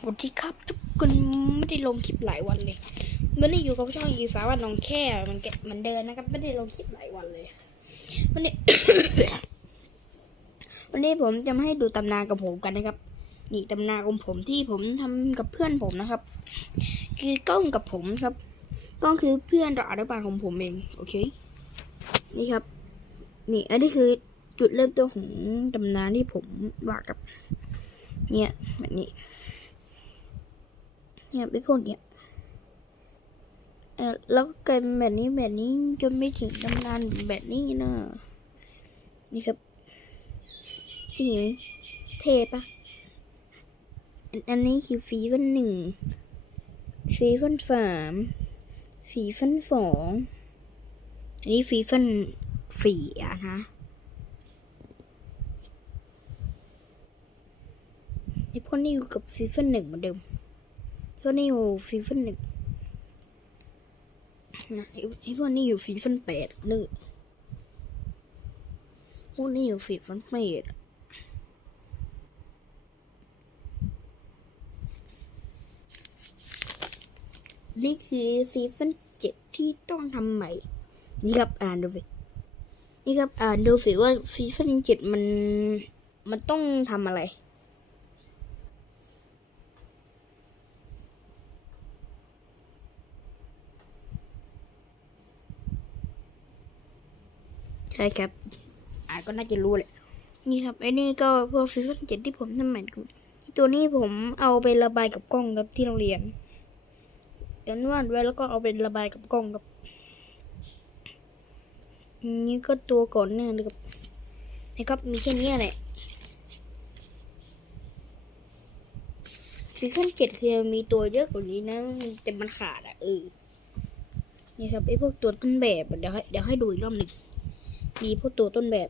สวัสดีครับ ทุกคนไม่ได้ลงคลิปหลายวันเลยไม่ได้อยู่กับช่องอีสาวันน้องแค่มันแกะมันเดินนะครับ ไม่ได้ลงคลิปหลายวันเลยวันนี้ วันนี้ผมจะมาให้ดูตำนานกับผมกันนะครับ นี่ตำนานของผมที่ผมทำกับเพื่อนผมนะครับ คือกล้องกับผมครับกล้องคือเพื่อนระดับาลของผมเองโอเค นี่ครับ นี่อันนี้คือจุดเริ่มต้นของตำนานที่ผมว่ากับ เนี่ยแบบนี้ เนี่ยไปพวกเนี้ยเออแล้วก็กลายเป็นแบบนี้แบบนี้จนไม่ถึงตำนานแบบนี้นะนี่ครับนี่เทปะอันอันนี้คือฟีฟันหนึ่งฟีฟันสามฟีฟันสองอันนี้ฟีฟันสี่อะนะไอพวกนี้อยู่กับฟีฟันหนึ่งเหมือนเดิม พวกนี้อยู่ฟีฟันหนึ่งนะไอ้พวกนี้อยู่ฟีฟันแปดนี่พวกนี้อยู่ฟีฟันแปดนี่คือซีฟันเจ็ดที่ต้องทำใหม่ นี่ครับอ่านดูสินี่ครับอ่านดูสิว่าซีฟันเจ็ดมัน มันต้องทำอะไร ช่ครับอ่าก็น่าจะรู้แหละนี่ครับไอ้นี่ก็พวกฟิฟันเจ็ดที่ผมทำใหม่ครับที่ตัวนี้ผมเอาไประบายกับกล้องครับที่โรงเรียนเขียนวาดไว้แล้วก็เอาไประบายกับกล้องครับอันนี่ก็ตัวก่อนหน้าเลยครับนะครับมีแค่นี้แหละฟิฟันเจ็ดคือมีตัวเยอะกว่านี้นะแต่มันขาดอะเออนี่ครับไอ้พวกตัวต้นแบบอะเดี๋ยวให้เดี๋ยวให้ดูอีกรอบหนึ่ง มีพวกตัวต้นแบบ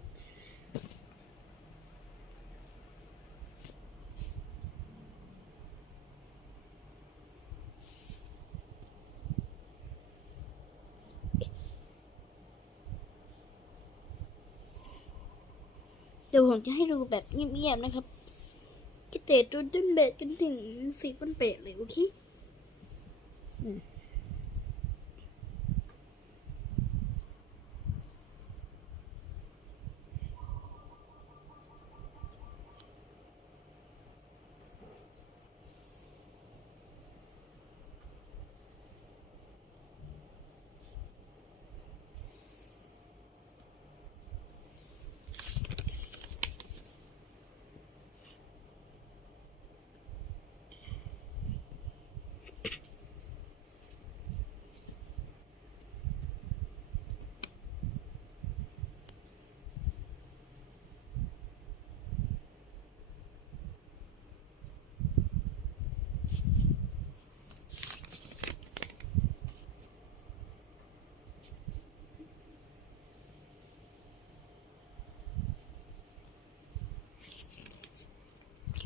เดี๋ยวผมจะให้ดูแบบเงียบๆนะครับกิเตตัวต้นแบบจนถึงสีปันเป็ดเลยโอเค อืม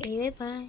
Okay, bye bye.